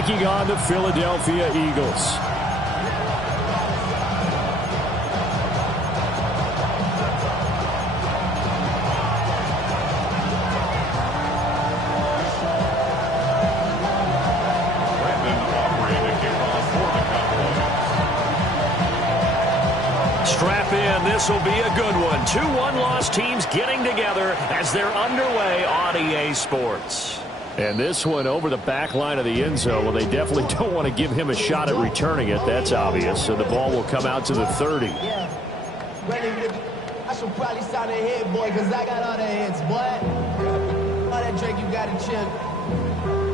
taking on the Philadelphia Eagles. Strap in. This will be a good one. 2 one-loss teams getting together as they're underway on EA Sports. And this one over the back line of the end zone. Well, they definitely don't want to give him a shot at returning it. That's obvious. So the ball will come out to the 30. Yeah. I should probably sound a head, boy, because I got all the hits, boy. All that drink you got to chill.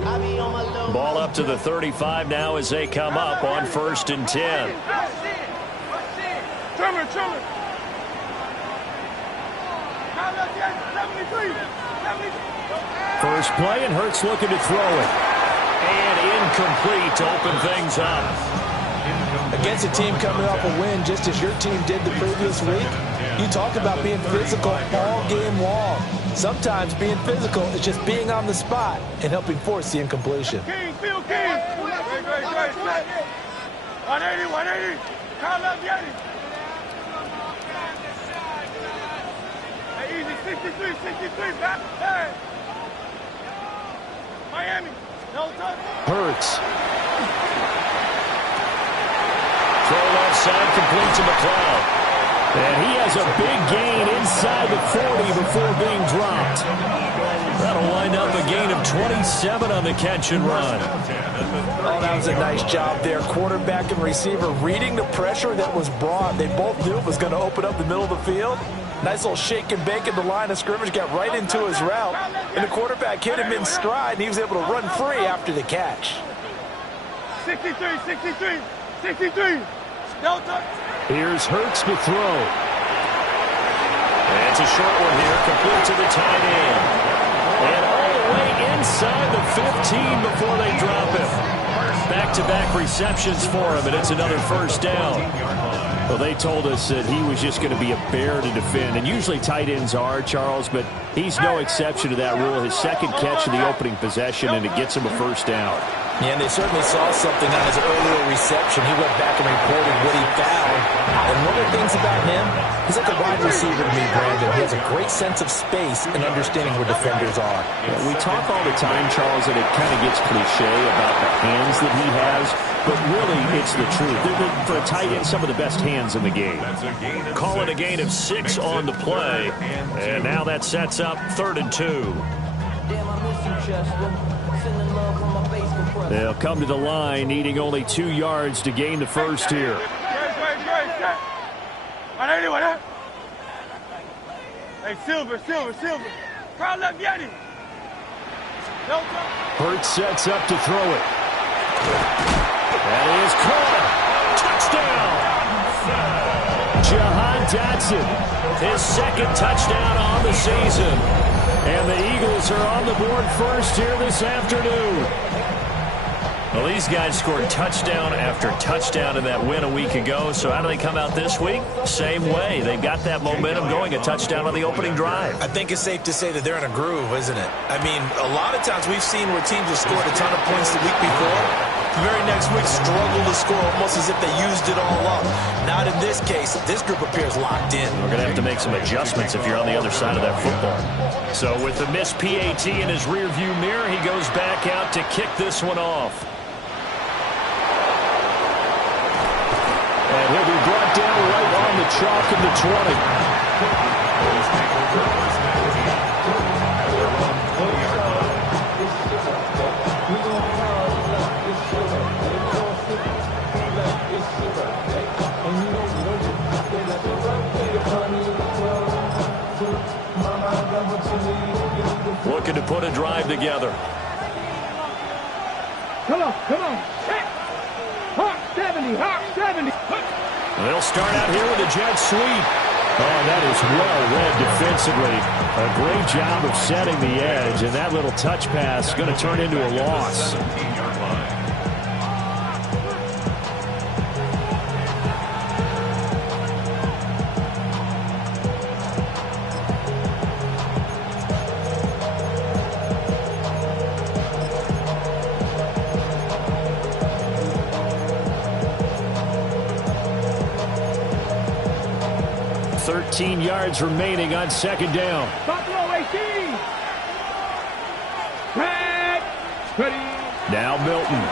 I be on my little Ball up to the 35 now as they come up on 1st and 10. First play, and Hurts looking to throw it. And incomplete to open things up. Against a team coming off a win, just as your team did the previous week, you talked about being physical all game long. Sometimes being physical is just being on the spot and helping force the incompletion. King, Phil King. Great. 180. Kyle left Yeti. Hey, easy, 63, back. Hey. Miami, no touch. Hurts. Throw left side, complete to McLeod. And he has a big gain inside the 40 before being dropped. That'll wind up a gain of 27 on the catch and run. Oh, that was a nice job there. Quarterback and receiver reading the pressure that was brought. They both knew it was going to open up the middle of the field. Nice little shake and bake in the line of scrimmage, got right into his route. And the quarterback hit him in stride, and he was able to run free after the catch. 63. Delta. Here's Hurts to throw. And it's a short one here, complete to the tight end. And all the way inside the 15 before they drop him. Back-to-back receptions for him, and it's another first down. Well, they told us that he was just going to be a bear to defend, and usually tight ends are, Charles, but he's no exception to that rule. His second catch of the opening possession, and it gets him a first down. Yeah, and they certainly saw something on his earlier reception. He went back and reported what he found. And one of the things about him, he's like a wide receiver to me, Brandon. He has a great sense of space and understanding where defenders are. Yeah, we talk all the time, Charles, and it kind of gets cliche about the hands that he has, but really it's the truth. For a tight end, some of the best hands in the game. Call it a gain of 6 on the play, and now that sets up 3rd and 2. Damn, I miss you, Chester. Sending love from my basement. They'll come to the line, needing only 2 yards to gain the first here. Great. 180. Hey, Silver. Kyle left Yeti. No touch. Hurts sets up to throw it. That is caught. Touchdown. Jahan Dotson, his second touchdown on the season. And the Eagles are on the board first here this afternoon. Well, these guys scored touchdown after touchdown in that win a week ago. So how do they come out this week? Same way. They've got that momentum going, a touchdown on the opening drive. I think it's safe to say that they're in a groove, isn't it? I mean, a lot of times we've seen where teams have scored a ton of points the week before. The very next week struggle to score almost as if they used it all up. Not in this case. This group appears locked in. We're going to have to make some adjustments if you're on the other side of that football. So with the missed PAT in his rearview mirror, he goes back out to kick this one off. And he'll be brought down right on the chalk of the 20. Looking to put a drive together. Come on. Hawk 70. They'll start out here with a jet sweep. Oh, that is well read defensively. A great job of setting the edge, and that little touch pass is going to turn into a loss. 13 yards remaining on second down. Buffalo 18. Now Milton.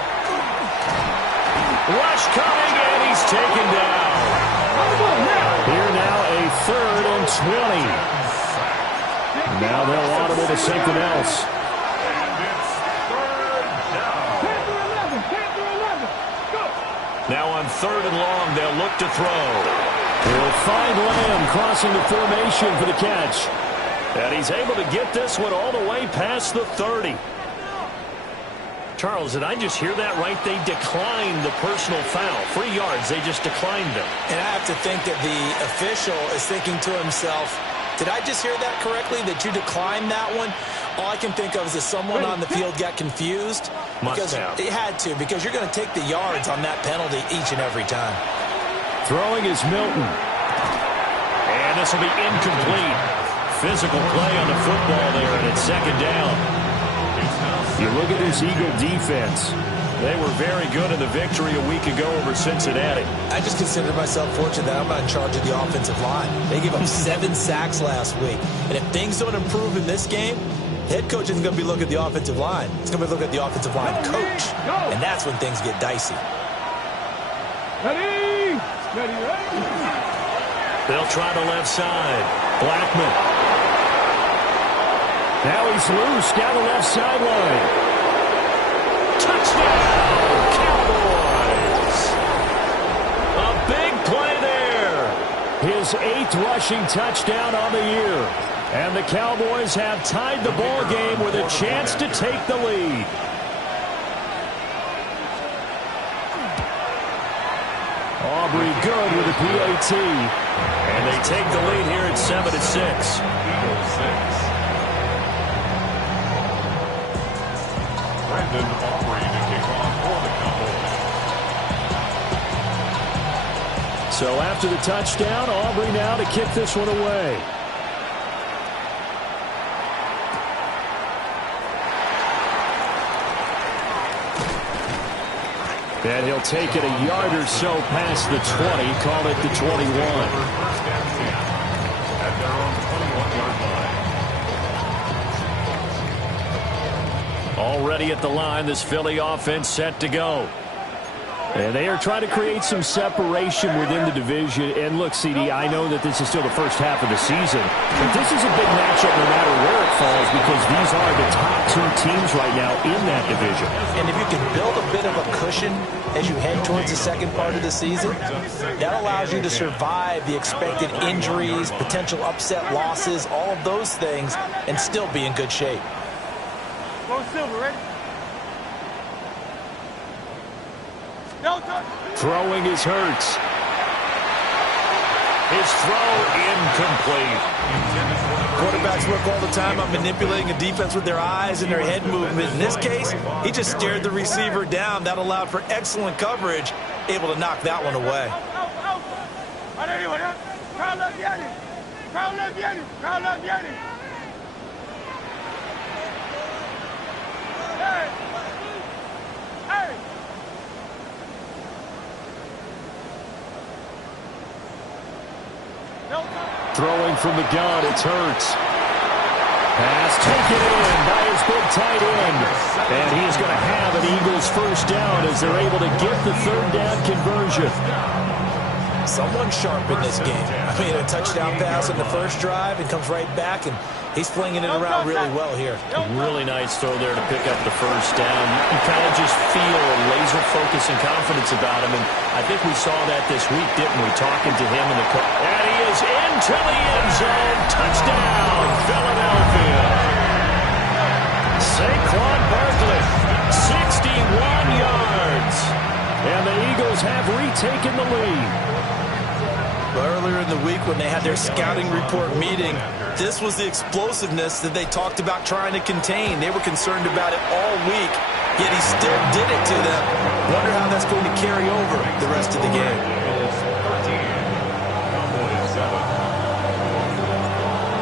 Rush coming, and he's taken down. Here now a 3rd and 20. Now they'll audible to something else. Now on 3rd and long, they'll look to throw. He'll find Lamb crossing the formation for the catch. And he's able to get this one all the way past the 30. Charles, did I just hear that right? They declined the personal foul. 3 yards, they just declined them. And I have to think that the official is thinking to himself, did I just hear that correctly, that you declined that one? All I can think of is that someone on the field got confused. Must have. It had to, because you're going to take the yards on that penalty each and every time. Throwing is Milton. And this will be incomplete. Physical play on the football there, and it's second down. You look at this Eagle defense. They were very good in the victory a week ago over Cincinnati. I just consider myself fortunate that I'm not in charge of the offensive line. They gave up 7 sacks last week. And if things don't improve in this game, head coach isn't going to be looking at the offensive line. He's going to be looking at the offensive line coach. And that's when things get dicey. Ready. They'll try the left side. Blackman. Now he's loose down the left sideline. Touchdown, Cowboys! A big play there. His 8th rushing touchdown on the year. And the Cowboys have tied the ball game with a chance to take the lead. Aubrey good with the PAT. And they take the lead here at 7-6. So after the touchdown, Aubrey now to kick this one away. And he'll take it a yard or so past the 20, call it the 21. Already at the line, this Philly offense set to go. And they are trying to create some separation within the division. And look, CD, I know that this is still the first half of the season, but this is a big matchup no matter where it falls, because these are the top 2 teams right now in that division. And if you can build a bit of a cushion as you head towards the second part of the season, that allows you to survive the expected injuries, potential upset losses, all of those things, and still be in good shape. Go Silver, ready? Throwing is Hurts. His throw incomplete. Quarterbacks work all the time on manipulating a defense with their eyes and their head movement. In this case, he just stared the receiver down. That allowed for excellent coverage, able to knock that one away. Throwing from the gun, it's Hurts. Pass taken in by his big tight end. And he's going to have an Eagles first down as they're able to get the 3rd down conversion. Someone sharp in this game. I mean, a touchdown pass on the first drive and comes right back, and he's flinging it around really well here. Really nice throw there to pick up the first down. You kind of just feel a laser focus and confidence about him, and I think we saw that this week, didn't we, talking to him and the coach. And he is into the end zone. Touchdown, Philadelphia. Saquon Barkley, 61 yards. And the Eagles have retaken the lead. Earlier in the week when they had their scouting report meeting, this was the explosiveness that they talked about trying to contain. They were concerned about it all week, yet he still did it to them. Wonder how that's going to carry over the rest of the game.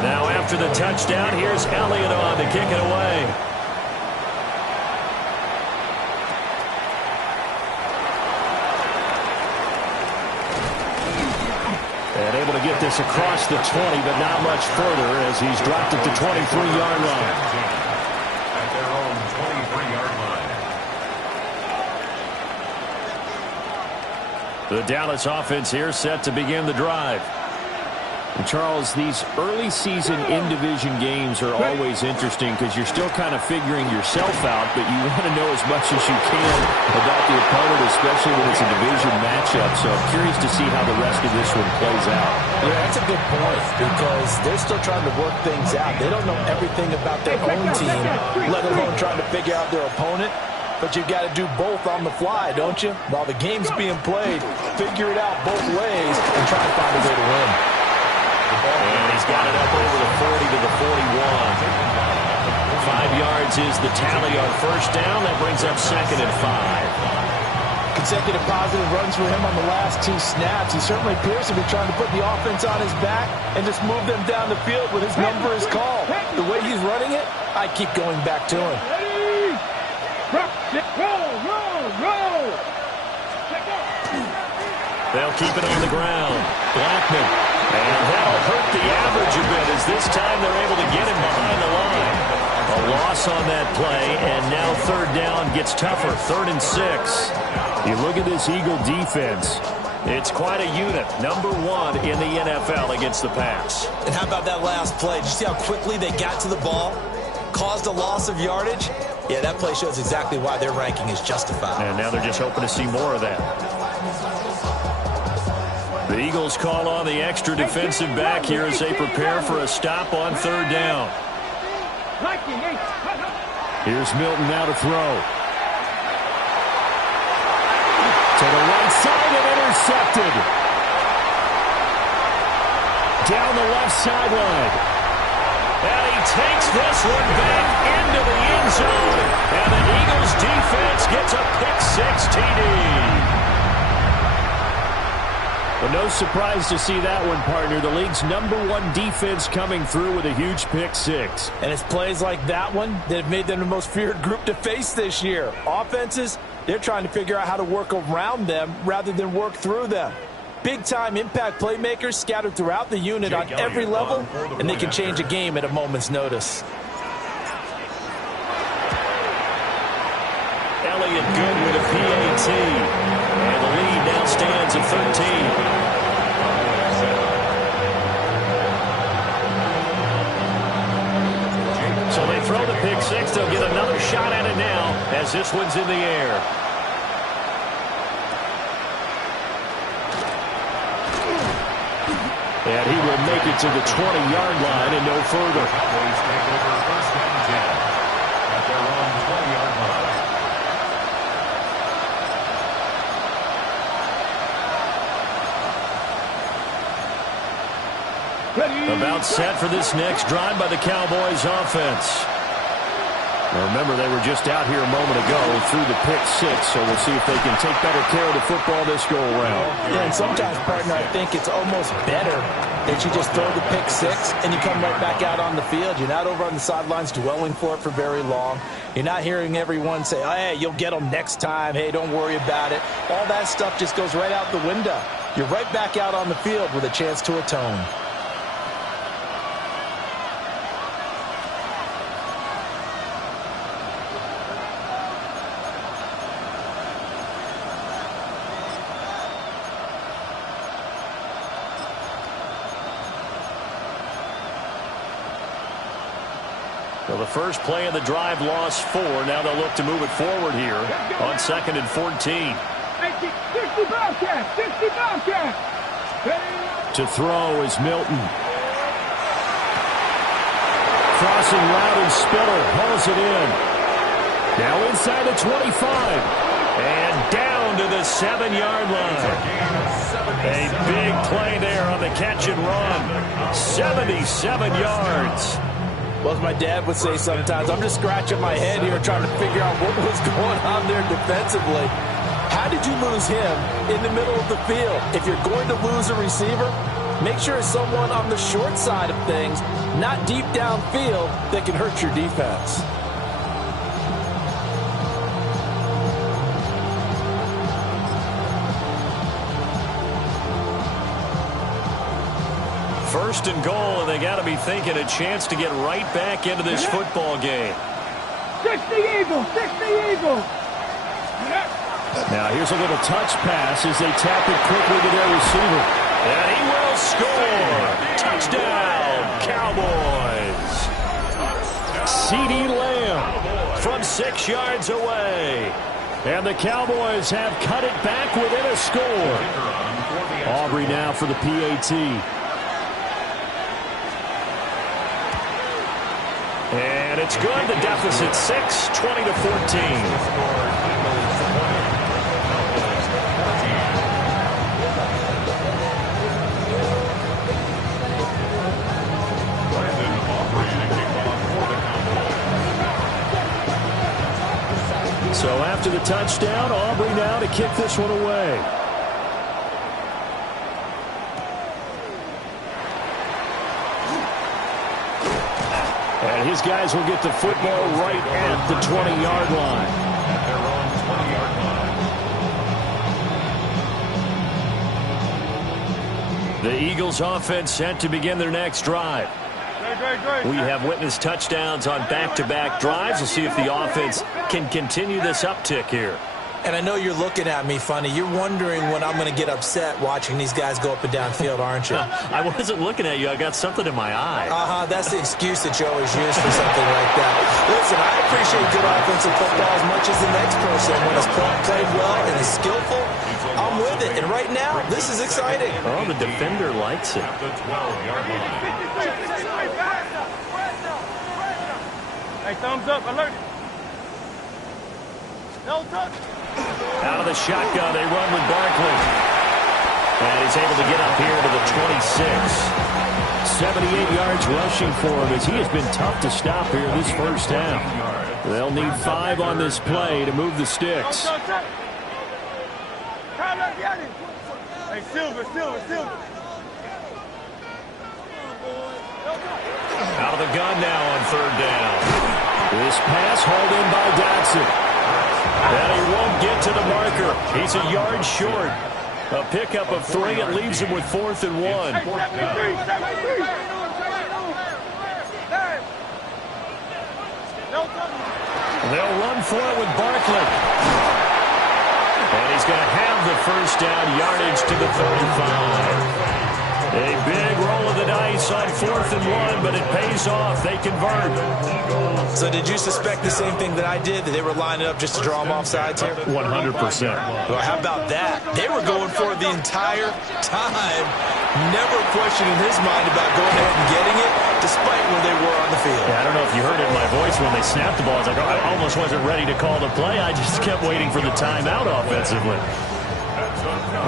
Now after the touchdown, here's Elliott on to kick it away. And able to get this across the 20, but not much further as he's dropped at the 23-yard line. At their own 23-yard line. The Dallas offense here set to begin the drive. And Charles, these early season in-division games are always interesting because you're still kind of figuring yourself out, but you want to know as much as you can about the opponent, especially when it's a division matchup. So I'm curious to see how the rest of this one plays out. Yeah, that's a good point because they're still trying to work things out. They don't know everything about their own team, let alone trying to figure out their opponent. But you've got to do both on the fly, don't you? While the game's being played, figure it out both ways and try to find a way to win. And he's got it up over the 40 to the 41. 5 yards is the tally on first down. That brings up 2nd and 5. Consecutive positive runs for him on the last 2 snaps. He certainly appears to be trying to put the offense on his back and just move them down the field when his number is called. The way he's running it, I keep going back to him. Roll. They'll keep it on the ground. Blackman. And that'll hurt the average a bit as this time they're able to get him behind the line. A loss on that play, and now 3rd down gets tougher. 3rd and 6. You look at this Eagle defense. It's quite a unit. Number 1 in the NFL against the pass. And how about that last play? Did you see how quickly they got to the ball? Caused a loss of yardage? Yeah, that play shows exactly why their ranking is justified. And now they're just hoping to see more of that. The Eagles call on the extra defensive back here as they prepare for a stop on 3rd down. Here's Milton now to throw. To the right side and intercepted. Down the left sideline. And he takes this one back into the end zone. And the Eagles defense gets a pick-6 TD. But no surprise to see that one, partner. The league's number 1 defense coming through with a huge pick-6. And it's plays like that one that have made them the most feared group to face this year. Offenses, they're trying to figure out how to work around them rather than work through them. Big-time impact playmakers scattered throughout the unit on every level, and they can change a game at a moment's notice. Elliott good with a PAT. And the lead now stands at 13. So they throw the pick-6. They'll get another shot at it now as this one's in the air. And he will make it to the 20-yard line and no further. Cowboys take over 1st and 10 at their own 20-yard line. About set for this next drive by the Cowboys offense. Now remember, they were just out here a moment ago through the pick-6, so we'll see if they can take better care of the football this go-around. Yeah, and sometimes, partner, I think it's almost better that you just throw the pick-6 and you come right back out on the field. You're not over on the sidelines dwelling for it for very long. You're not hearing everyone say, oh, hey, you'll get them next time. Hey, don't worry about it. All that stuff just goes right out the window. You're right back out on the field with a chance to atone. Well, the first play of the drive lost 4. Now they'll look to move it forward here on 2nd and 14. 60 Bobcats! To throw is Milton. Crossing route and Spiller hauls it in. Now inside the 25. And down to the 7-yard line. A big play there on the catch and run. 77 yards. Well, as my dad would say sometimes, I'm just scratching my head here trying to figure out what was going on there defensively. How did you lose him in the middle of the field? If you're going to lose a receiver, make sure it's someone on the short side of things, not deep downfield, that can hurt your defense. 1st and goal, and they got to be thinking a chance to get right back into this football game. 60 Eagles, 60 Eagles. Now here's a little touch pass as they tap it quickly to their receiver. And he will score. Touchdown, Cowboys. CeeDee Lamb from 6 yards away. And the Cowboys have cut it back within a score. Aubrey now for the PAT. And it's good. The deficit 6, 20-14. So after the touchdown, Aubrey now to kick this one away. And his guys will get the football right at the 20-yard line. At their own 20-yard line. The Eagles offense set to begin their next drive. We have witnessed touchdowns on back-to-back drives. We'll see if the offense can continue this uptick here. And I know you're looking at me funny. You're wondering when I'm going to get upset watching these guys go up and down field, aren't you? I wasn't looking at you. I got something in my eye. That's the excuse that you always use for something like that. Listen, I appreciate good offensive football as much as the next person. When it's played well and is skillful, I'm with it. And right now, this is exciting. Oh, the defender likes it. At the 12-yard line. Hey, thumbs up, alert. No touch. Out of the shotgun, they run with Barkley. And he's able to get up here to the 26. 78 yards rushing for him as he has been tough to stop here this first half. They'll need 5 on this play to move the sticks. Hey, Silver. Out of the gun now on 3rd down. This pass hauled in by Dotson. And he won't get to the marker. He's a yard short. A pickup of 3. It leaves him with 4th and 1. Hey, 73. They'll run for it with Barkley. And he's going to have the first down, yardage to the 35. A big roll of the dice on 4th and 1, but it pays off. They convert. So did you suspect the same thing that I did, that they were lining up just to draw them off sides here? 100%. Well, how about that? They were going for it the entire time. Never a question in his mind about going ahead and getting it, despite where they were on the field. Yeah, I don't know if you heard it in my voice when they snapped the ball. I was like, I almost wasn't ready to call the play. I just kept waiting for the timeout offensively.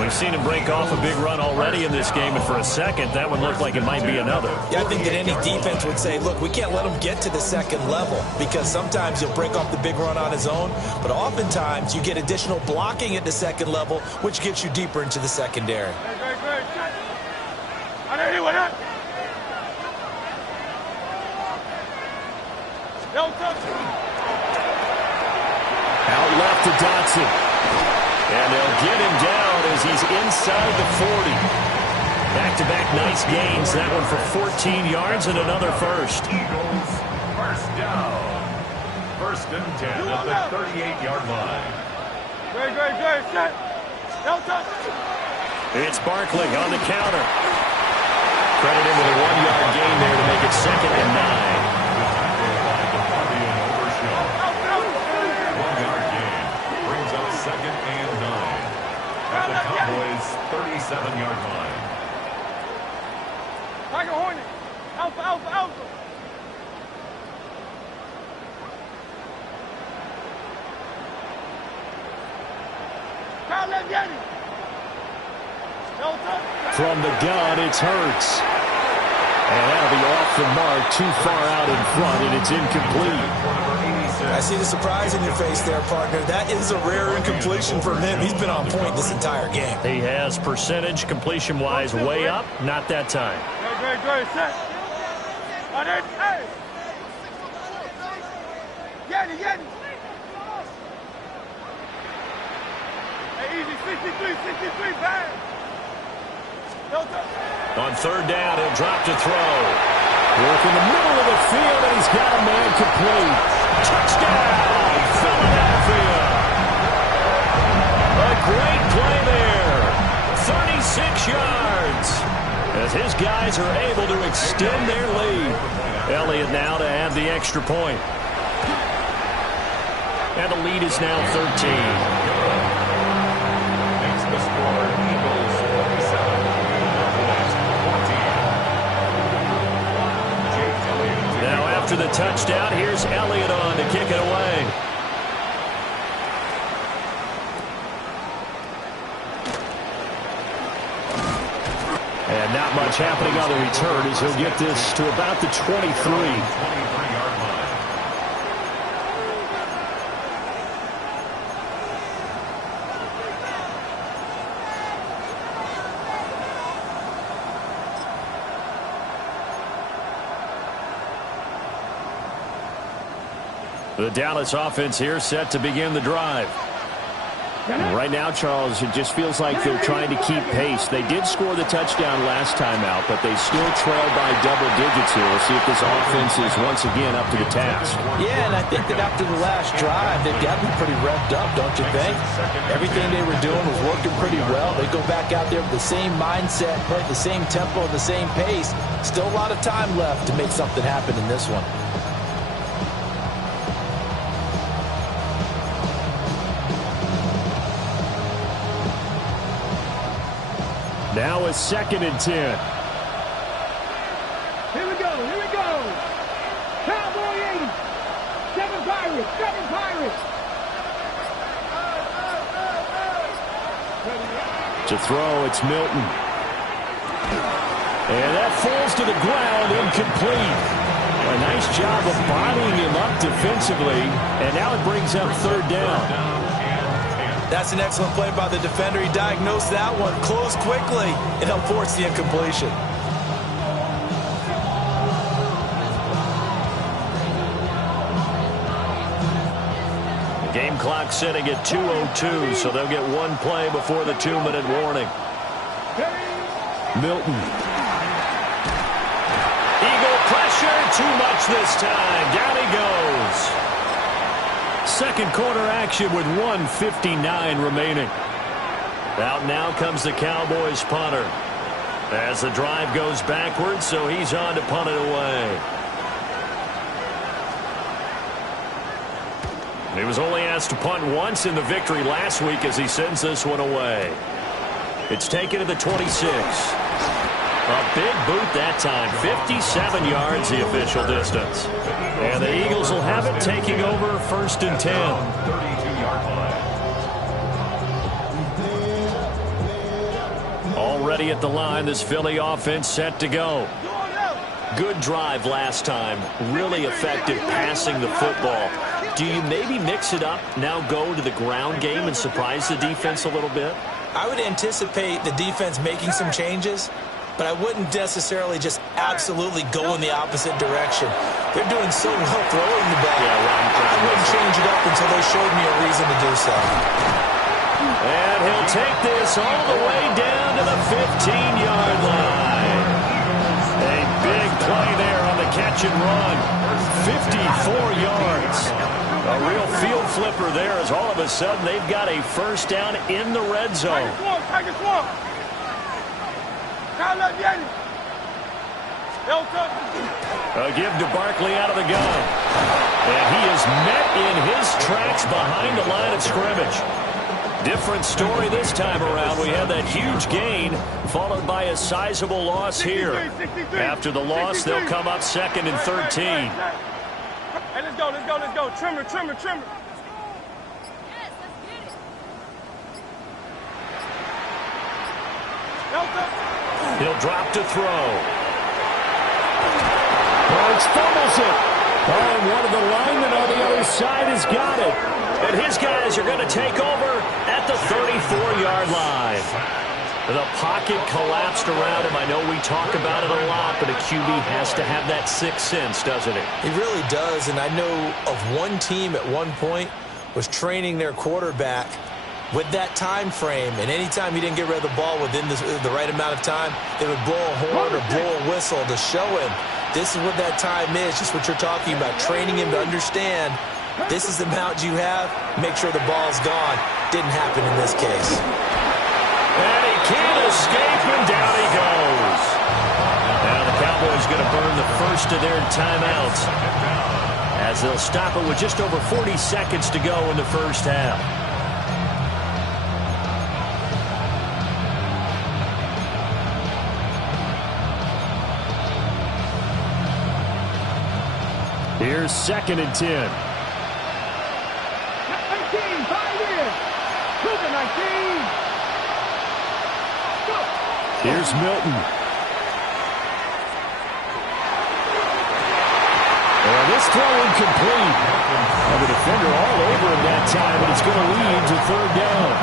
We've seen him break off a big run already in this game, and for a second, that one looked like it might be another. Yeah, I think that any defense would say, look, we can't let him get to the second level, because sometimes he'll break off the big run on his own, but oftentimes you get additional blocking at the second level, which gets you deeper into the secondary. Out left to Dotson. And they'll get him down as he's inside the 40. Back-to-back nice gains. That one for 14 yards and another first. Eagles, first down. 1st and 10 at the 38-yard line. Great. Set. No touch. It's Barkley on the counter. Credit him with a 1-yard gain there to make it 2nd and 9. At the Cowboys' 37-yard line. Tiger Hornet. Alpha. From the gun, it's Hurts. And that'll be off the mark, too far out in front, and it's incomplete. I see the surprise in your face there, partner. That is a rare incompletion from him. He's been on point this entire game. He has percentage completion-wise way up. Not that time. Great. Set. Hey. Yeti. Hey, easy. 63, bang. On third down, he'll drop to throw. Work in the middle of the field, and he's got a man complete. Touchdown, Philadelphia. A great play there. 36 yards. As his guys are able to extend their lead. Elliott now to add the extra point. And the lead is now 13. Makes the score Eagles 47, Cowboys 14. Now after the touchdown, here's Elliott on to kick it away. And not much happening on the return as he'll get this to about the 23. 23-yard line. The Dallas offense here set to begin the drive. Right now, Charles, it just feels like they're trying to keep pace. They did score the touchdown last time out, but they still trail by double digits here. We'll see if this offense is once again up to the task. Yeah, and I think that after the last drive, they've got to be pretty revved up, don't you think? Everything they were doing was working pretty well. They go back out there with the same mindset, play at the same tempo, the same pace. Still a lot of time left to make something happen in this one. Now it's 2nd and 10. Here we go. Cowboy 80. 7 Pirates. To throw, it's Milton. And that falls to the ground, incomplete. A nice job of bodying him up defensively, and now it brings up 3rd down. That's an excellent play by the defender. He diagnosed that one, closed quickly, and helped force the incompletion. The game clock sitting at 2:02, so they'll get one play before the 2-minute warning. Milton. Eagle pressure, too much this time. Down he goes. Second quarter action with 1:59 remaining. Out now comes the Cowboys punter. As the drive goes backwards, so he's on to punt it away. He was only asked to punt once in the victory last week as he sends this one away. It's taken to the 26. A big boot that time. 57 yards the official distance. And the Eagles will have it, taking over 1st and 10. 32-yard line. Already at the line, this Philly offense set to go. Good drive last time. Really effective passing the football. Do you maybe mix it up, now go to the ground game and surprise the defense a little bit? I would anticipate the defense making some changes, but I wouldn't necessarily just absolutely go in the opposite direction. They're doing so well throwing the ball. I wouldn't change it up until they showed me a reason to do so. And he'll take this all the way down to the 15-yard line. A big play there on the catch and run. 54 yards. A real field flipper there as all of a sudden they've got a 1st down in the red zone. A give to Barkley out of the gun. And he is met in his tracks behind the line of scrimmage. Different story this time around. We had that huge gain followed by a sizable loss here. After the loss, they'll come up 2nd and 13. Hey, let's go. Trimmer. Yes, let's get it. He'll drop to throw. Burks fumbles it. Oh, and one of the linemen on the other side has got it. And his guys are going to take over at the 34-yard line. The pocket collapsed around him. I know we talk about it a lot, but a QB has to have that sixth sense, doesn't he? He really does, and I know of one team at one point was training their quarterback With that time frame, and anytime he didn't get rid of the ball within the right amount of time, they would blow a horn or blow a whistle to show him this is what that time is, just what you're talking about, training him to understand this is the amount you have, make sure the ball's gone. Didn't happen in this case. And he can't escape, and down he goes. Now the Cowboys going to burn the first of their timeouts as they'll stop it with just over 40 seconds to go in the first half. Here's 2nd and 10. 19, 5 in. Move it, 19. Go. Here's Milton. And this throw incomplete. And the defender all over him that time, and it's going to lead to 3rd down.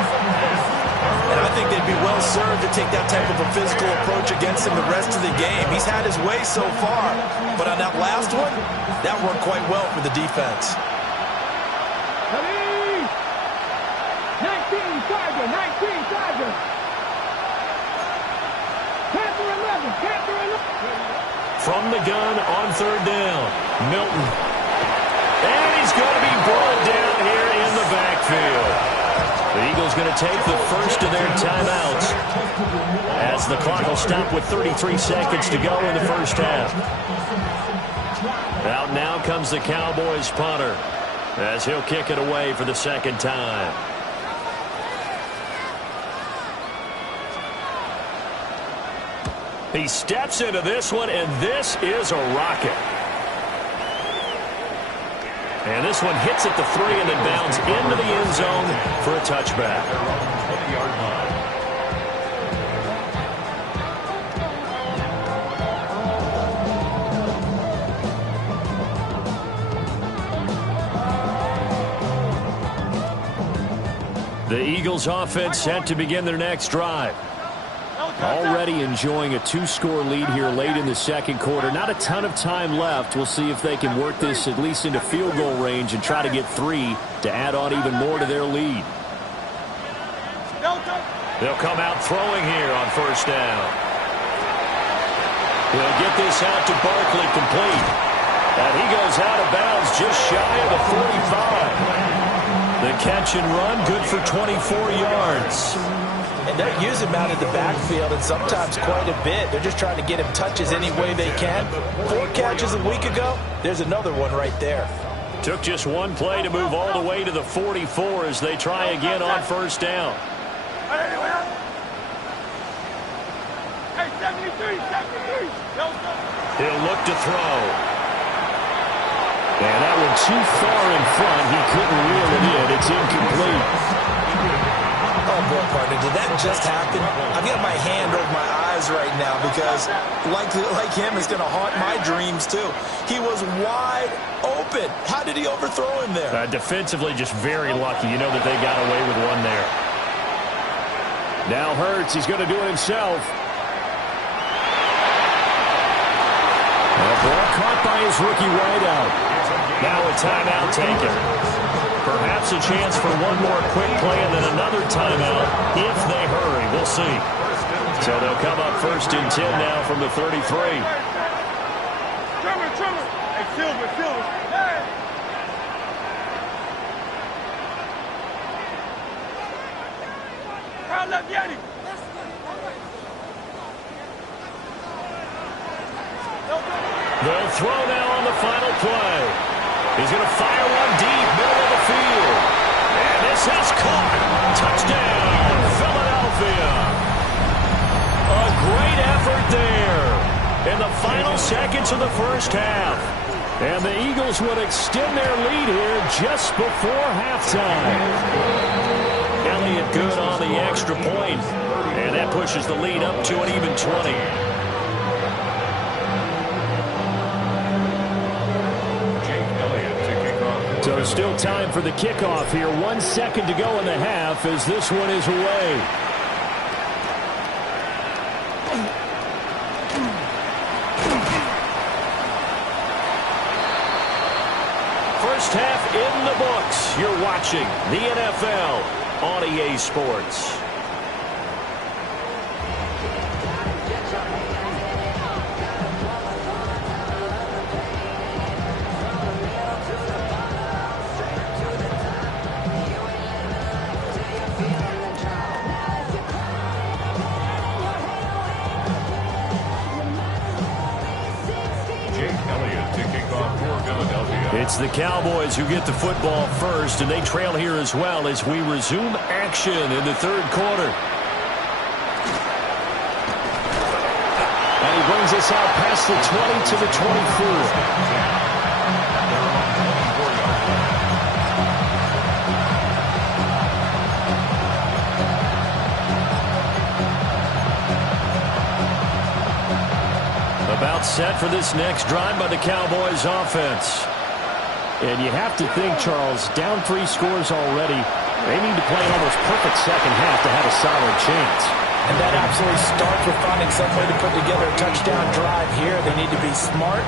And I think they'd be well served to take that type of a physical approach against him the rest of the game. He's had his way so far, but on that last one, that worked quite well for the defense. 19, Tiger, 19, Tiger. Panther 11, Panther 11. From the gun on 3rd down, Milton. And he's going to be brought down here in the backfield. The Eagles going to take the first of their timeouts as the clock will stop with 33 seconds to go in the first half. Out now comes the Cowboys punter as he'll kick it away for the 2nd time. He steps into this one, and this is a rocket. And this one hits at the 3 and then bounds into the end zone for a touchback. The Eagles offense set to begin their next drive. Already enjoying a 2-score lead here late in the 2nd quarter. Not a ton of time left. We'll see if they can work this at least into field goal range and try to get 3 to add on even more to their lead. They'll come out throwing here on 1st down. He'll get this out to Barkley, complete. And he goes out of bounds just shy of the 45. The catch and run, good for 24 yards. And they're using him out of the backfield, and sometimes quite a bit. They're just trying to get him touches any way they can. 4 catches a week ago, there's another one right there. Took just one play to move all the way to the 44 as they try again on 1st down. Hey, 73, 73. He'll look to throw. And that one too far in front. He couldn't reel it in. It's incomplete. Oh, boy, partner, did that just happen? I've got my hand over my eyes right now because, like him, it's going to haunt my dreams, too. He was wide open. How did he overthrow him there? Defensively, just very lucky. You know that they got away with one there. Now Hurts, he's going to do it himself. A ball caught by his rookie wideout. Now a timeout taken. Perhaps a chance for one more quick play and then another timeout if they hurry. We'll see. So they'll come up 1st and 10 now from the 33. Trimmer. Hey, Silver. Hey. Crowd left Yeti. They'll throw now on the final play. He's going to fire one deep, middle of the field. And this is caught. Touchdown, Philadelphia. A great effort there in the final seconds of the first half. And the Eagles would extend their lead here just before halftime. Elliott good on the extra point. And that pushes the lead up to an even 20. So still time for the kickoff here. 1 second to go in the half as this one is away. First half in the books. You're watching the NFL on EA Sports. It's the Cowboys who get the football first, and they trail here as well as we resume action in the third quarter. And he brings us out past the 20 to the 24. About set for this next drive by the Cowboys offense. And you have to think, Charles, down 3 scores already. They need to play an almost perfect second half to have a solid chance. And that absolutely starts with finding some way to put together a touchdown drive here. They need to be smart,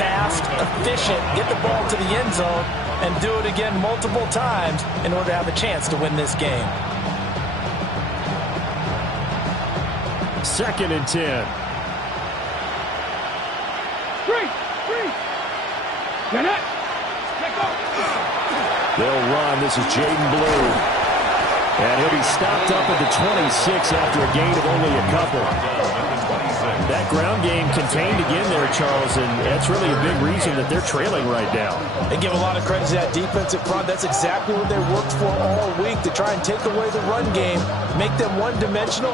fast, efficient, get the ball to the end zone, and do it again multiple times in order to have a chance to win this game. 2nd and 10. They'll run. This is Jaden Blue. And he'll be stopped up at the 26 after a gain of only a couple. That ground game contained again there, Charles, and that's really a big reason that they're trailing right now. They give a lot of credit to that defensive front. That's exactly what they worked for all week, to try and take away the run game, make them one-dimensional.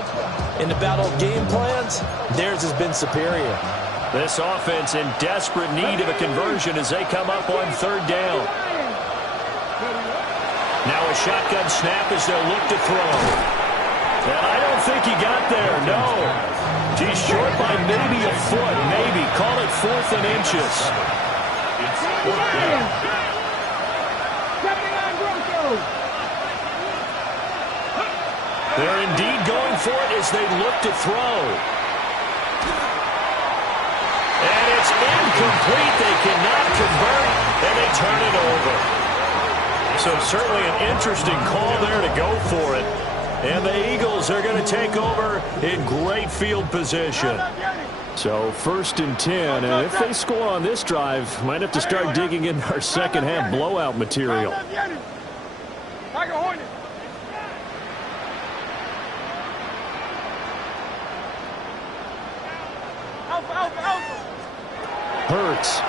In the battle of game plans, theirs has been superior. This offense in desperate need of a conversion as they come up on 3rd down. Now a shotgun snap as they'll look to throw. And I don't think he got there, no. He's short by maybe a foot, maybe. Call it 4th and inches. They're indeed going for it as they look to throw. And it's incomplete. They cannot convert, and they turn it over. So certainly an interesting call there to go for it. And the Eagles are going to take over in great field position. So 1st and 10, and if they score on this drive, might have to start digging in our second half blowout material. Hurts.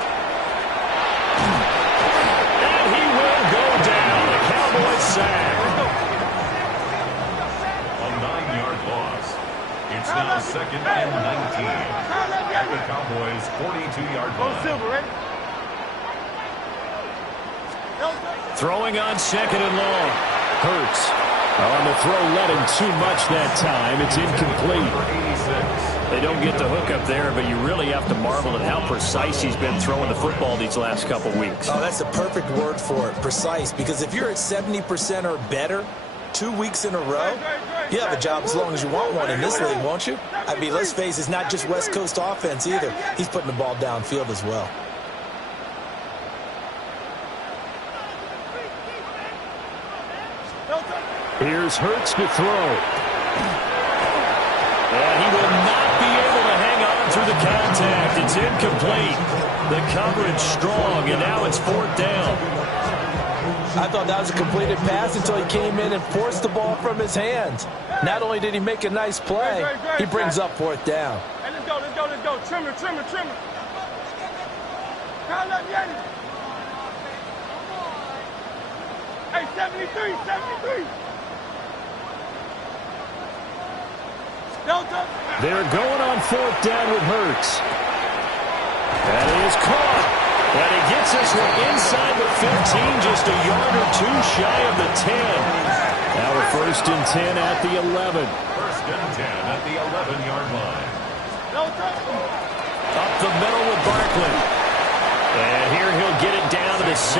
And he will go down. The Cowboys sack. A 9-yard loss. It's now 2nd and 19. At the Cowboys' 42-yard line. Throwing on 2nd and long. Hurts. On the throw, led him too much that time. It's incomplete. They don't get the hook up there, but you really have to marvel at how precise he's been throwing the football these last couple weeks. Oh, that's the perfect word for it, precise, because if you're at 70% or better 2 weeks in a row, you have a job as long as you want one in this league, won't you? I mean, let's face it, it's not just West Coast offense either. He's putting the ball downfield as well. Here's Hurts to throw. And he will not be able to hang on through the contact. It's incomplete. The coverage strong, and now it's 4th down. I thought that was a completed pass until he came in and forced the ball from his hands. Not only did he make a nice play, he brings up 4th down. Hey, let's go, let's go, let's go. Trimmer, trimmer, trimmer. Call up Yeti. Hey, 73, 73. They're going on 4th down with Hurts. That is caught. And he gets this one inside the 15, just a yard or 2 shy of the 10. Now a 1st and 10 at the 11. 1st and 10 at the 11-yard line. Up the middle with Barkley. And here he'll get it down to the 7.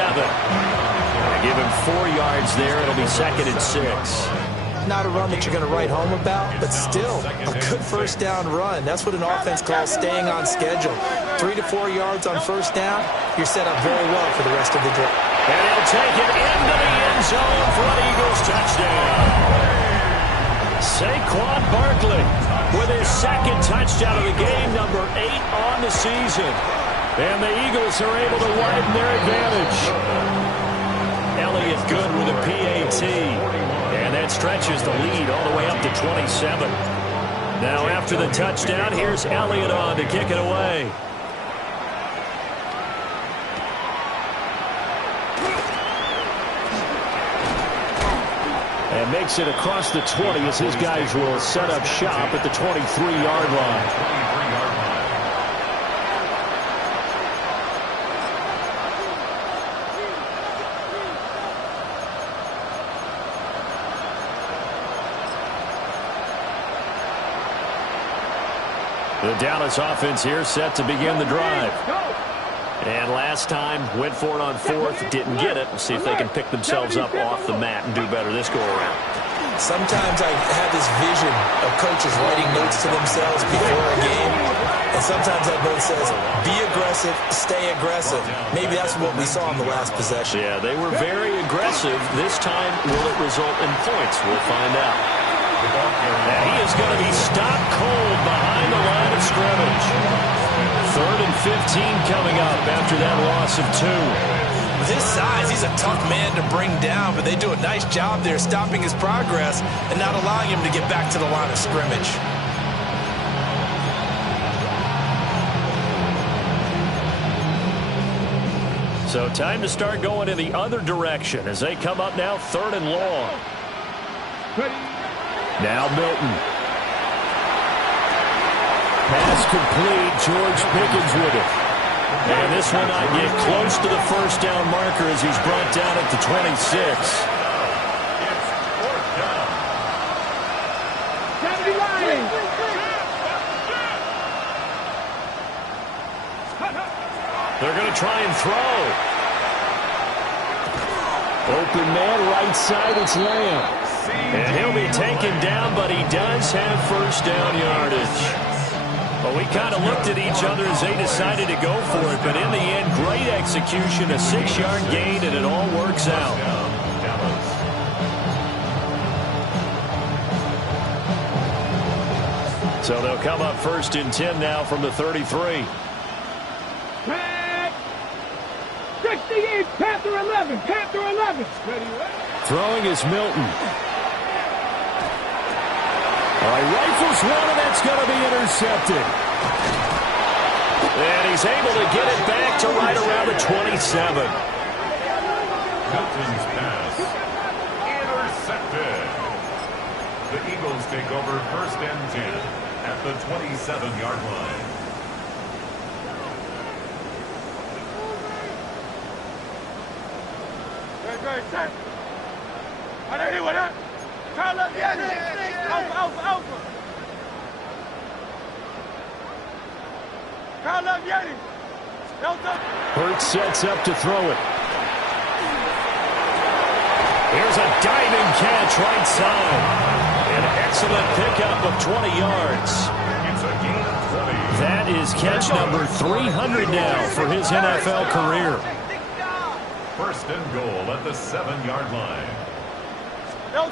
Give him 4 yards there. It'll be 2nd and 6. Not a run that you're going to write home about, but still a good 1st down run. That's what an offense calls staying on schedule. 3 to 4 yards on 1st down, you're set up very well for the rest of the drive. And he'll take it into the end end zone for an Eagles touchdown. Saquon Barkley with his second touchdown of the game, number 8 on the season. And the Eagles are able to widen their advantage. Elliott good with a PAT. And that stretches the lead all the way up to 27. Now after the touchdown, here's Elliott on to kick it away. And makes it across the 20 as his guys will set up shop at the 23-yard line. The Dallas offense here set to begin the drive. And last time, went for it on 4th, didn't get it. We'll see if they can pick themselves up off the mat and do better this go-around. Sometimes I have this vision of coaches writing notes to themselves before a game. And sometimes that note says, be aggressive, stay aggressive. Maybe that's what we saw in the last possession. Yeah, they were very aggressive. This time, will it result in points? We'll find out. And he is going to be stopped cold behind the line of scrimmage. 3rd and 15 coming up after that loss of 2. With his size, he's a tough man to bring down, but they do a nice job there stopping his progress and not allowing him to get back to the line of scrimmage. So time to start going in the other direction as they come up now 3rd and long. Now Milton. Pass complete. George Pickens with it. And this will not get close to the first down marker as he's brought down at the 26. They're going to try and throw. Open man, right side, it's Lamb. And he'll be taken down, but he does have first down yardage. Well, we kind of looked at each other as they decided to go for it, but in the end, great execution, a 6-yard gain, and it all works out. So they'll come up 1st and 10 now from the 33. 68, Panther 11, Panther 11. Throwing is Milton. All right, rifles one, and that's going to be intercepted. And he's able to get it back to right around the 27. Milton's pass intercepted. The Eagles take over 1st and 10 at the 27-yard line. Hurts sets up to throw it. Here's a diving catch right side. An excellent pickup of 20 yards. It's a gain of 20. That is catch number 300 now for his NFL career. 1st and goal at the 7-yard line. They'll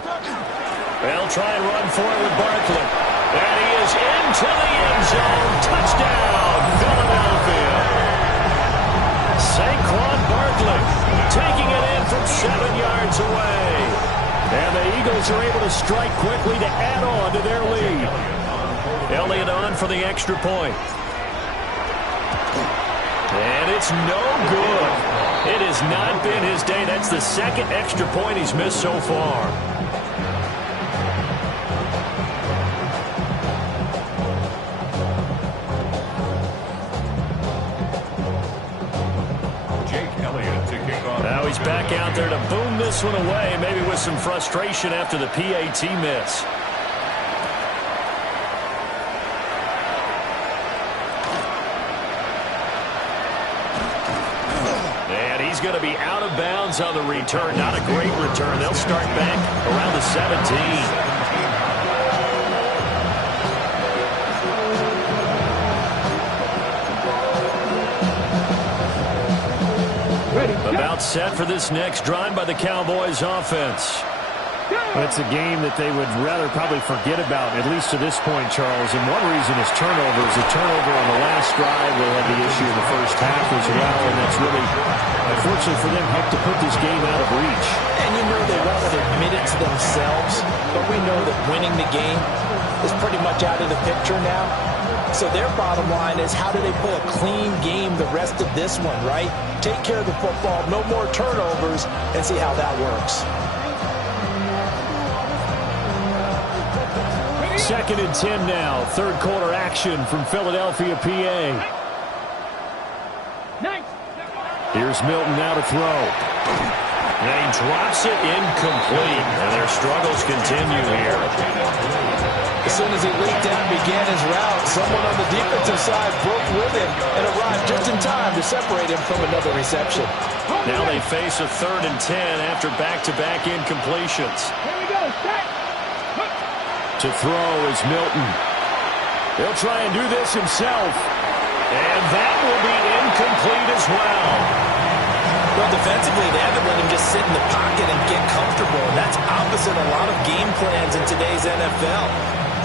try and run for it with Barkley. And he is into the end zone. Touchdown, Philadelphia. Saquon Barkley taking it in from 7 yards away. And the Eagles are able to strike quickly to add on to their lead. Elliott on for the extra point. And it's no good. It has not been his day. That's the 2nd extra point he's missed so far. Now he's back out there to boom this one away, maybe with some frustration after the PAT miss. And he's going to be out of bounds on the return. Not a great return. They'll start back around the 17. About get set for this next drive by the Cowboys offense. It's a game that they would rather probably forget about, at least to this point, Charles. And one reason is turnovers. A turnover on the last drive, they had the issue in the first half as well, and that's really, unfortunately for them, helped to put this game out of reach. And you know they won't admit it to themselves, but we know that winning the game is pretty much out of the picture now. So their bottom line is, how do they play a clean game the rest of this one, right? Take care of the football, no more turnovers, and see how that works. 2nd and 10 now. Third quarter action from Philadelphia, PA. Here's Milton now to throw. And he drops it incomplete. And their struggles continue here. As soon as he leaped down and began his route, someone on the defensive side broke with him and arrived just in time to separate him from another reception. Now they face a 3rd and 10 after back-to-back incompletions. Here we go. Set. To throw is Milton. He'll try and do this himself. And that will be incomplete as well. Well, defensively, they haven't let him just sit in the pocket and get comfortable. That's opposite a lot of game plans in today's NFL.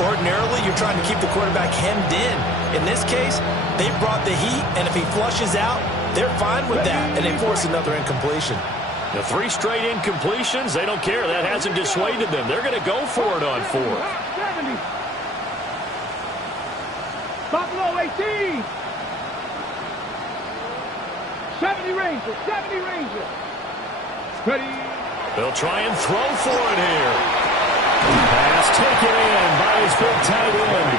Ordinarily, you're trying to keep the quarterback hemmed in. In this case, they brought the heat, and if he flushes out, they're fine with that, and they force another incompletion. The 3 straight incompletions, they don't care. That hasn't dissuaded them. They're going to go for it on 4th. 70. Buffalo 18. 70 Rangers. 70 Rangers. Ready. They'll try and throw for it here. Pass taken in by his big tight end.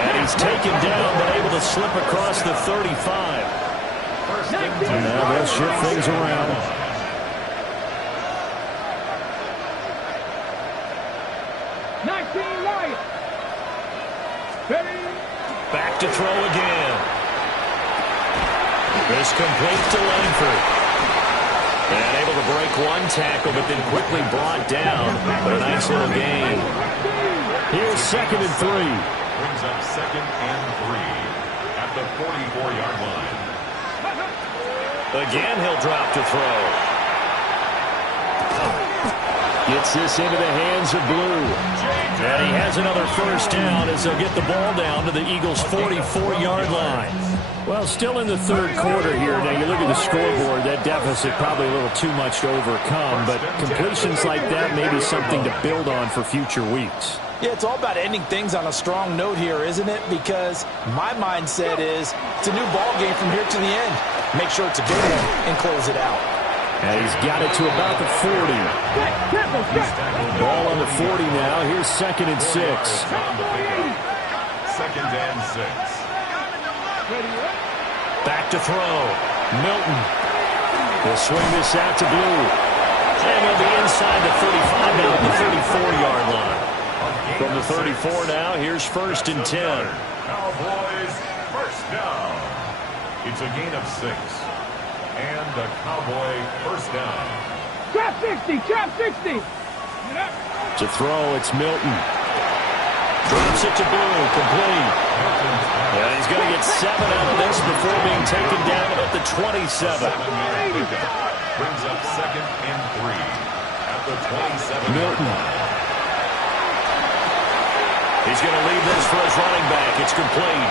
And he's taken down, but able to slip across the 35. Now they'll shift things around. 19 Lions. Ready. Back to throw again. This complete to Langford. And able to break one tackle, but then quickly brought down. But a nice little gain. Here's 2nd and 3. Brings up 2nd and 3 at the 44-yard line. Again, he'll drop to throw. Gets this into the hands of Blue. And he has another first down as they'll get the ball down to the Eagles' 44-yard line. Well, still in the third quarter here. Now, you look at the scoreboard, that deficit probably a little too much to overcome, but completions like that may be something to build on for future weeks. Yeah, it's all about ending things on a strong note here, isn't it? Because my mindset is it's a new ball game from here to the end. Make sure it's a good one and close it out. And he's got it to about the 40. Ball on the 40 now. Here's 2nd and 6. 2nd and 6. Back to throw. Milton. Will swing this out to Blue. And he'll be inside the 35 now at the 34-yard line. From the 34 now, here's 1st and 10. Cowboys first down. It's a gain of 6. And the Cowboy first down. Trap 60. Trap 60. To throw, it's Milton. Drops it to Blue. Complete. And he's going to get 7 out of this before being taken down at the 27. Brings up 2nd and 3 at the 27. Milton. He's going to leave this for his running back. It's complete.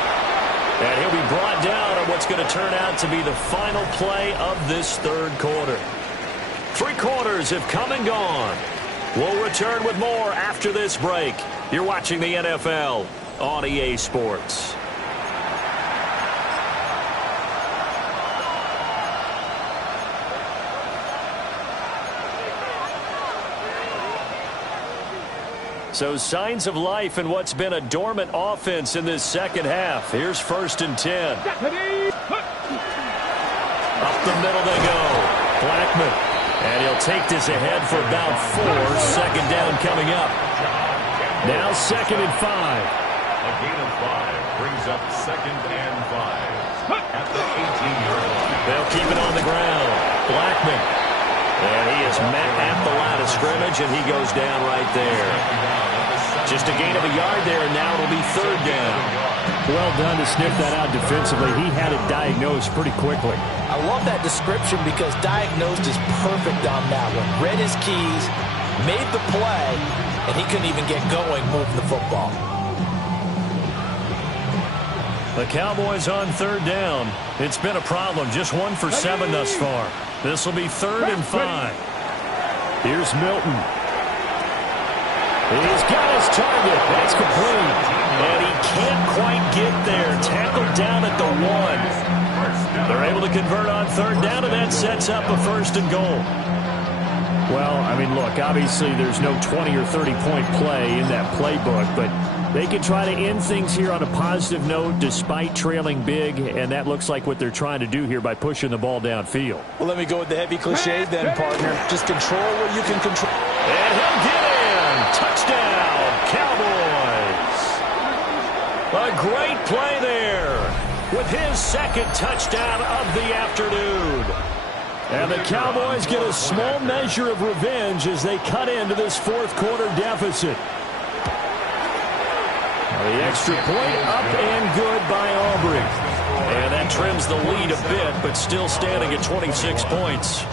And he'll be brought down on what's going to turn out to be the final play of this third quarter. 3 quarters have come and gone. We'll return with more after this break. You're watching the NFL on EA Sports. So signs of life in what's been a dormant offense in this second half. Here's 1st and 10. Up the middle they go. Blackman. And he'll take this ahead for about 4. 2nd down coming up. Now 2nd and 5. A gain of 5 brings up 2nd and 5 at the 18-yard line. They'll keep it on the ground. Blackman. And he is met at the line of scrimmage, and he goes down right there. Just a gain of a yard there, and now it'll be 3rd down. Well done to sniff that out defensively. He had it diagnosed pretty quickly. I love that description because diagnosed is perfect on that one. Read his keys, made the play, and he couldn't even get going moving the football. The Cowboys on third down. It's been a problem. Just 1 for 7 thus far. This will be 3rd and 5. Here's Milton. He's got his target. That's complete. And he can't quite get there. Tackled down at the 1. They're able to convert on 3rd down, and that sets up a 1st and goal. Well, I mean, look, obviously there's no 20 or 30-point play in that playbook, but they can try to end things here on a positive note despite trailing big, and that looks like what they're trying to do here by pushing the ball downfield. Well, let me go with the heavy cliche then, partner. Just control what you can control. And he'll get in. Touchdown, Cowboys. A great play there with his 2nd touchdown of the afternoon. And the Cowboys get a small measure of revenge as they cut into this 4th quarter deficit. The extra point up and good by Aubrey. And that trims the lead a bit, but still standing at 26 points.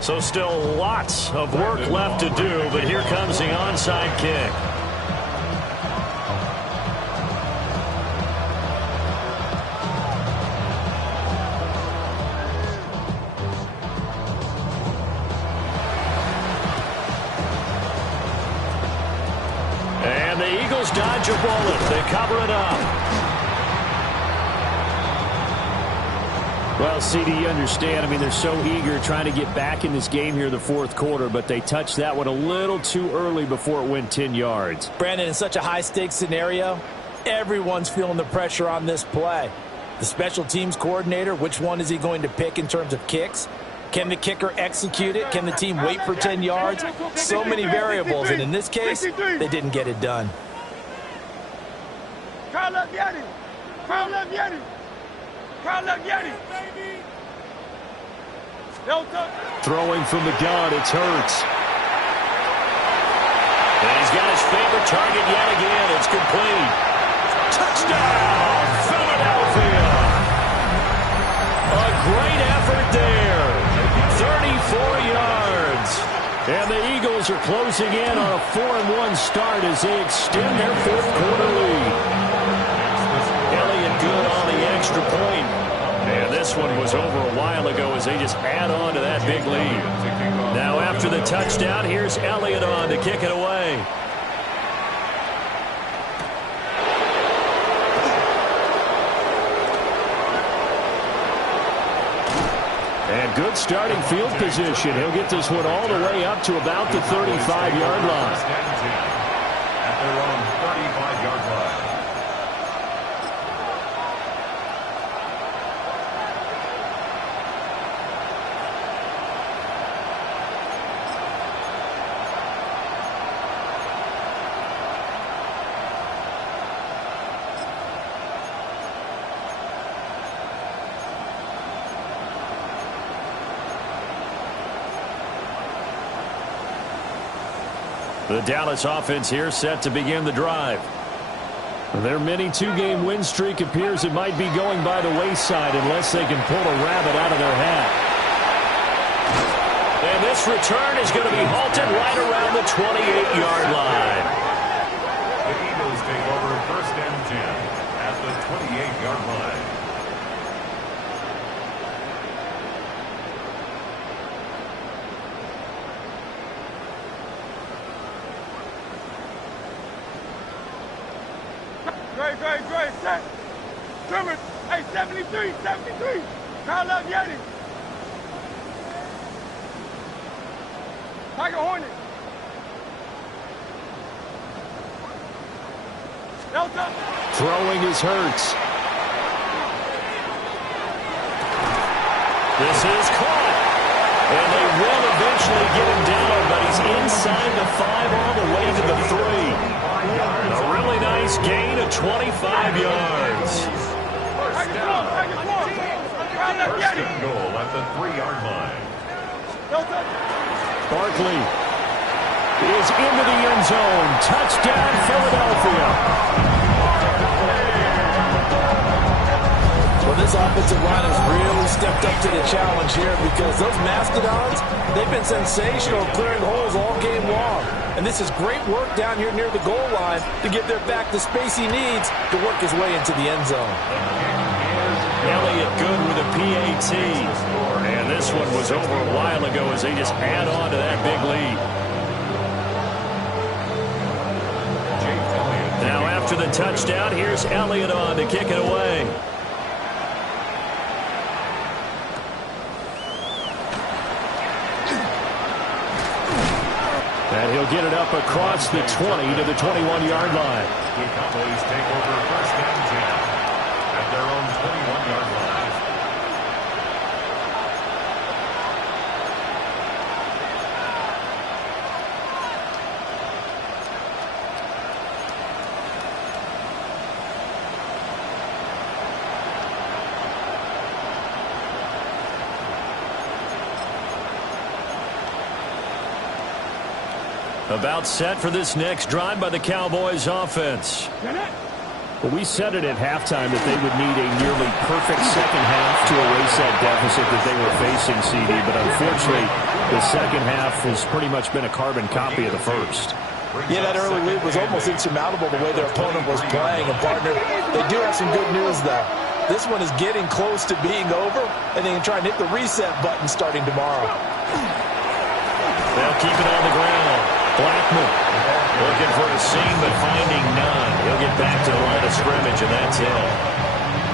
So still lots of work left to do, but here comes the onside kick. And the Eagles dodge a bullet. They cover it up. Well, CD, you understand. I mean, they're so eager trying to get back in this game here in the 4th quarter, but they touched that one a little too early before it went 10 yards. Brandon, in such a high-stakes scenario, everyone's feeling the pressure on this play. The special teams coordinator, which one is he going to pick in terms of kicks? Can the kicker execute it? Can the team wait for 10 yards? So many variables, and in this case, they didn't get it done. Throwing from the gun, it's Hurts. And he's got his favorite target yet again. It's complete. Touchdown, Philadelphia. A great effort there. 34 yards. And the Eagles are closing in on a 4-1 start as they extend their 4th quarter lead. Elliott good on the extra point. And this one was over a while ago as they just add on to that big lead. Now after the touchdown, here's Elliott on to kick it away. And good starting field position. He'll get this one all the way up to about the 35-yard line. At their own 35-yard line. The Dallas offense here set to begin the drive. Their mini 2-game win streak appears it might be going by the wayside unless they can pull a rabbit out of their hat. And this return is going to be halted right around the 28-yard line. The Eagles take over 1st and 10 at the 28-yard line. Great, set. Scrimmage, hey, 73. Kyle up, Yeti. Tiger Hornet. Delta. Throwing is Hurts. This is caught. And they will eventually get him down, but he's inside the 5 all the way to the 3. A really nice gain of 25 yards. First and goal at the 3-yard line. Barkley is into the end zone. Touchdown, Philadelphia. Well, this offensive line has really stepped up to the challenge here because those Mastodons, they've been sensational clearing holes all game long. And this is great work down here near the goal line to give their back the space he needs to work his way into the end zone. Elliott good with a PAT. And this one was over a while ago as they just add on to that big lead. Now after the touchdown, here's Elliott on to kick it away. And he'll get it up across the 20 to the 21-yard line. The Cowboys take over first and 10 at their own 21-yard line. About set for this next drive by the Cowboys offense. Well, we said it at halftime that they would need a nearly perfect second half to erase that deficit that they were facing, CD. But unfortunately, the second half has pretty much been a carbon copy of the first. Yeah, that early lead was almost insurmountable the way their opponent was playing. And, partner, they do have some good news, though. This one is getting close to being over, and they can try and hit the reset button starting tomorrow. They'll keep it on the ground. Blackman looking for a seam, but finding none. He'll get back to the line of scrimmage, and that's it.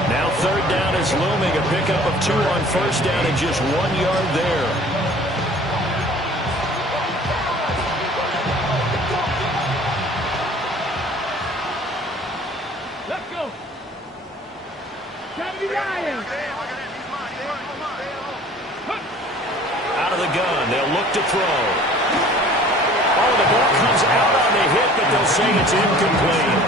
Now third down is looming. A pickup of 2 on first down and just 1 yard there. Let's go. Gotta be Lions. Out of the gun. They'll look to throw. Oh, the ball comes out on the hit, but they'll say it's incomplete.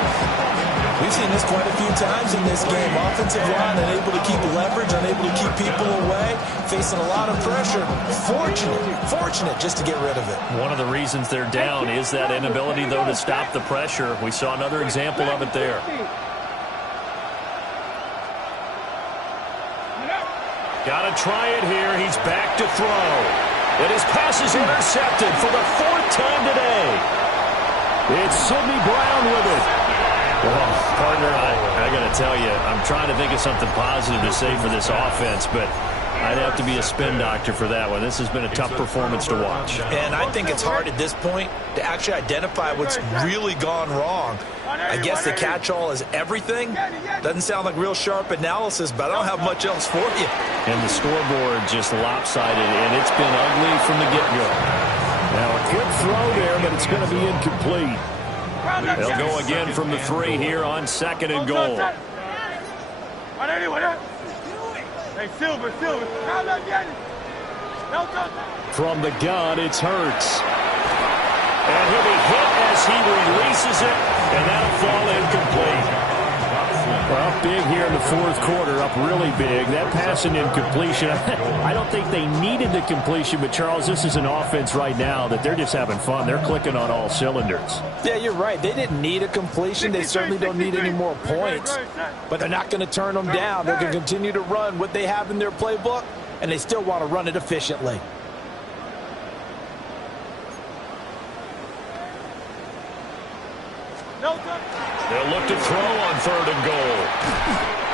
We've seen this quite a few times in this game. Offensive line unable to keep leverage, unable to keep people away, facing a lot of pressure. Fortunate just to get rid of it. One of the reasons they're down is that inability, though, to stop the pressure. We saw another example of it there. Got to try it here. He's back to throw. And his pass is intercepted for the 4th time today. It's Sidney Brown with it. Well, partner, I got to tell you, I'm trying to think of something positive to say for this offense, but I'd have to be a spin doctor for that one. This has been a tough performance to watch. And I think it's hard at this point to actually identify what's really gone wrong. I guess the catch-all is everything. Doesn't sound like real sharp analysis, but I don't have much else for you. And the scoreboard just lopsided, and it's been ugly from the get-go. Now a quick throw there, but it's going to be incomplete. They'll go again from the 3 here on 2nd and goal. Hey, Silver. From the gun, it's Hurts. And he'll be hit as he releases it, and that'll fall incomplete. Well, big here in the 4th quarter, up really big. That pass and incompletion, I don't think they needed the completion, but, Charles, this is an offense right now that they're just having fun. They're clicking on all cylinders. Yeah, you're right. They didn't need a completion. They certainly don't need any more points, but they're not going to turn them down. They're going to continue to run what they have in their playbook, and they still want to run it efficiently. They'll look to throw on 3rd and goal.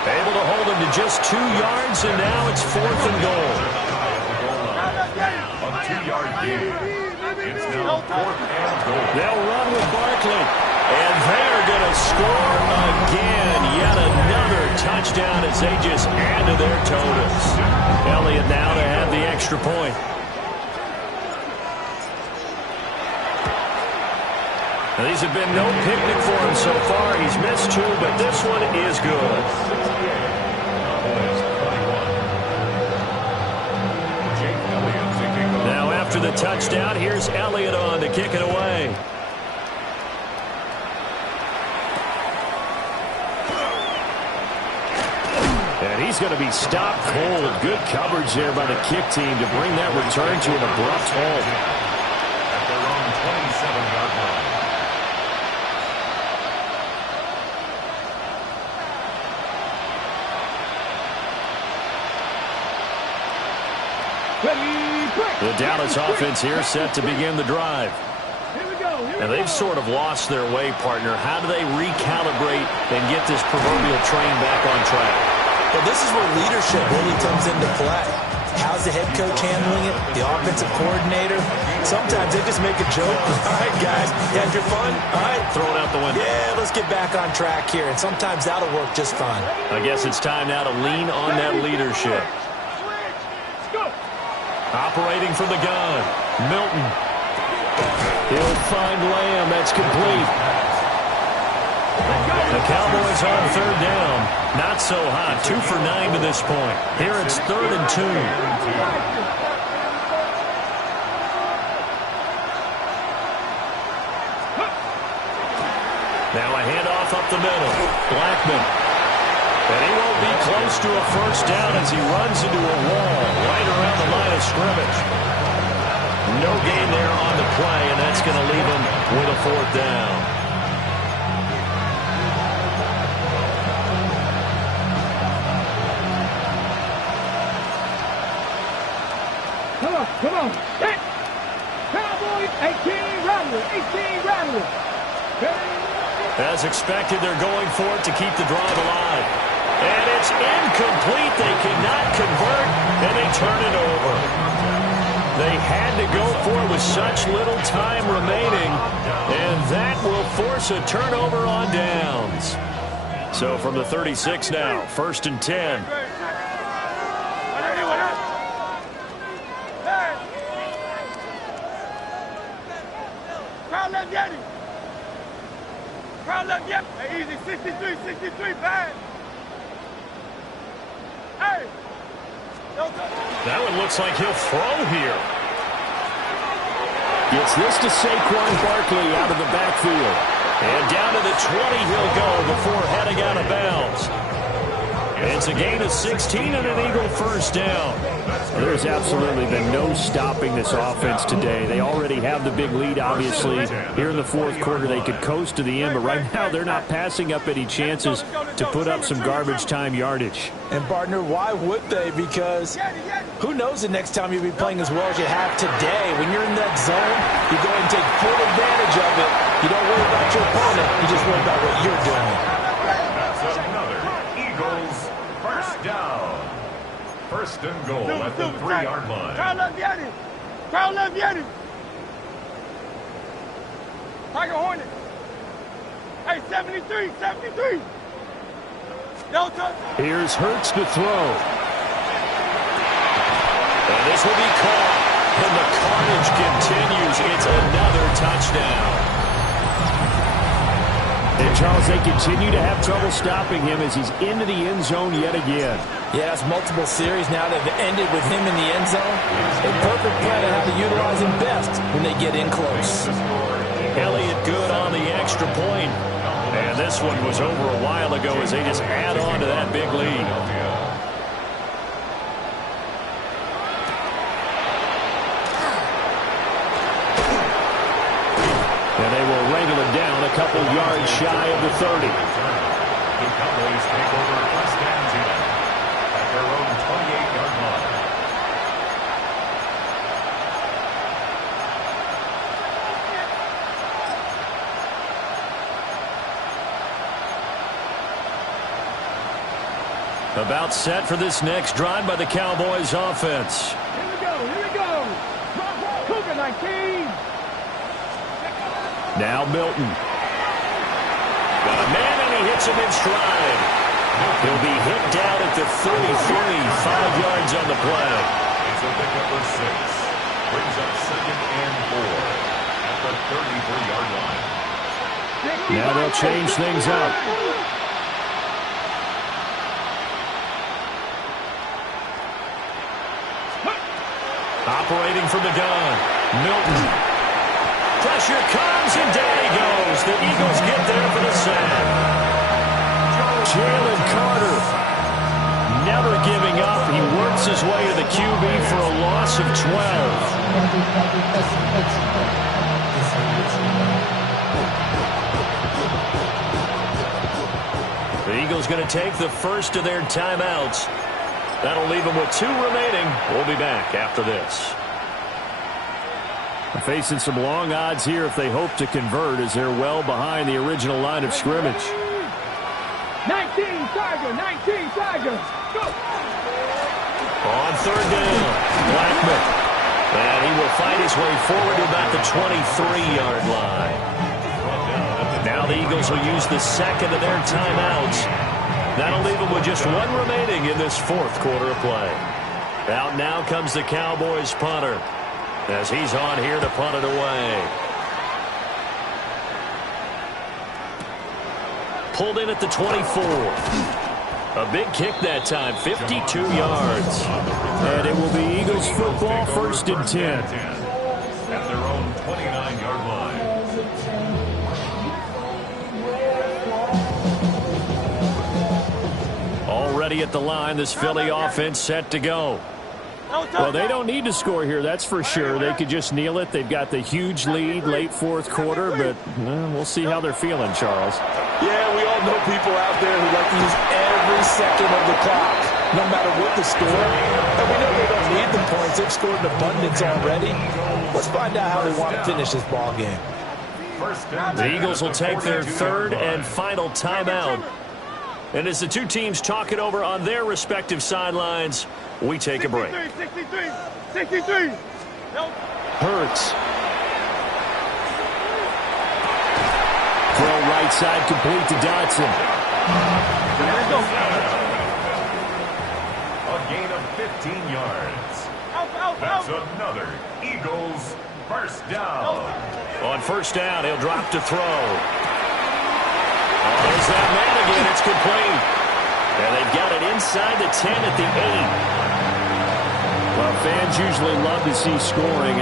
Able to hold him to just 2 yards, and now it's 4th and goal. A 2-yard gain. It's now 4th and goal. They'll run with Barkley, and they're going to score again. Yet another touchdown as they just add to their totals. Elliott now to have the extra point. Now, these have been no picnic for him so far. He's missed 2, but this one is good. Now after the touchdown, here's Elliott on to kick it away. And he's going to be stopped cold. Good coverage there by the kick team to bring that return to an abrupt halt. The Dallas offense here set to begin the drive. And they've sort of lost their way, partner. How do they recalibrate and get this proverbial train back on track? Well, this is where leadership really comes into play. How's the head coach handling it? The offensive coordinator? Sometimes they just make a joke. All right, guys, you had your fun? All right. Throw it out the window. Yeah, let's get back on track here. And sometimes that'll work just fine. I guess it's time now to lean on that leadership. Operating from the gun, Milton. He'll find Lamb. That's complete. The Cowboys on third down. Not so hot. 2 for 9 to this point. Here it's 3rd and 2. Now a handoff up the middle. Blackman. And he won't be close to a first down as he runs into a wall right around the line of scrimmage. No gain there on the play, and that's going to leave him with a 4th down. Come on. Hit. Cowboys, 18 Rattler. As expected, they're going for it to keep the drive alive. And it's incomplete. They cannot convert, and they turn it over. They had to go for it with such little time remaining, and that will force a turnover on downs. So from the 36 now, 1st and 10. Crowd left, yep. Hey, easy, 63, bad. Hey. That one looks like he'll throw here. Gets this to Saquon Barkley out of the backfield. And down to the 20 he'll go before heading out of bounds. It's a gain of 16 and an Eagle first down. There's absolutely been no stopping this offense today. They already have the big lead, obviously. Here in the 4th quarter, they could coast to the end, but right now they're not passing up any chances to put up some garbage time yardage. And, partner, why would they? Because who knows the next time you'll be playing as well as you have today. When you're in that zone, you go and take full advantage of it. You don't worry about your opponent. You just worry about what you're doing. That's another Eagles first down. 1st and goal at the 3-yard line. Crowd left Yanni. Tiger Hornet. Hey, 73. Delta. Here's Hurts to throw. And this will be caught. And the carnage continues. It's another touchdown. And, Charles, they continue to have trouble stopping him as he's into the end zone yet again. Yeah, it's multiple series now that have ended with him in the end zone. A perfect plan on how to utilize him best when they get in close. Elliott good on the extra point. And this one was over a while ago as they just add on to that big lead. And they will wrangle it down a couple yards shy of the 30. The Cowboys take over 1st and 10 at their own 28-yard line. About set for this next drive by the Cowboys offense. Here we go. Cougar 19. Now Milton. Got a man and he hits him in stride. He'll be hit down at the 33, 5 yards on the play. It's a pickup of 6. Brings up 2nd and 4 at the 33-yard line. Now they'll change things up. Operating from the gun, Milton. Pressure comes, and down he goes. The Eagles get there for the sack. Jalen Carter, never giving up. He works his way to the QB for a loss of 12. The Eagles going to take the first of their timeouts. That'll leave them with 2 remaining. We'll be back after this. They're facing some long odds here if they hope to convert, as they're well behind the original line of scrimmage. 19 Tigers. Go. On 3rd down, Blackman. And he will fight his way forward to about the 23-yard line. Now the Eagles will use the second of their timeouts. That'll leave them with just 1 remaining in this 4th quarter of play. Out now comes the Cowboys punter, as he's on here to punt it away. Pulled in at the 24. A big kick that time, 52 yards. And it will be Eagles football, 1st and 10. At their own 29-yard line. Already at the line, this Philly offense set to go. Well, they don't need to score here, that's for sure. They could just kneel it. They've got the huge lead late 4th quarter, but we'll see how they're feeling, Charles. Yeah, we all know people out there who like to use every second of the clock, no matter what the score. And we know they don't need the points. They've scored in abundance already. Let's find out how they want to finish this ball game. The Eagles will take their 3rd and final timeout. And as the 2 teams talk it over on their respective sidelines, we take a break. 63. Hurts. Throw right side complete to Dotson. A gain of 15 yards. That's another Eagles first down. On 1st down, he'll drop to throw. There's that man again. It's complete. And they've got it inside the 10 at the 8. Well, fans usually love to see scoring.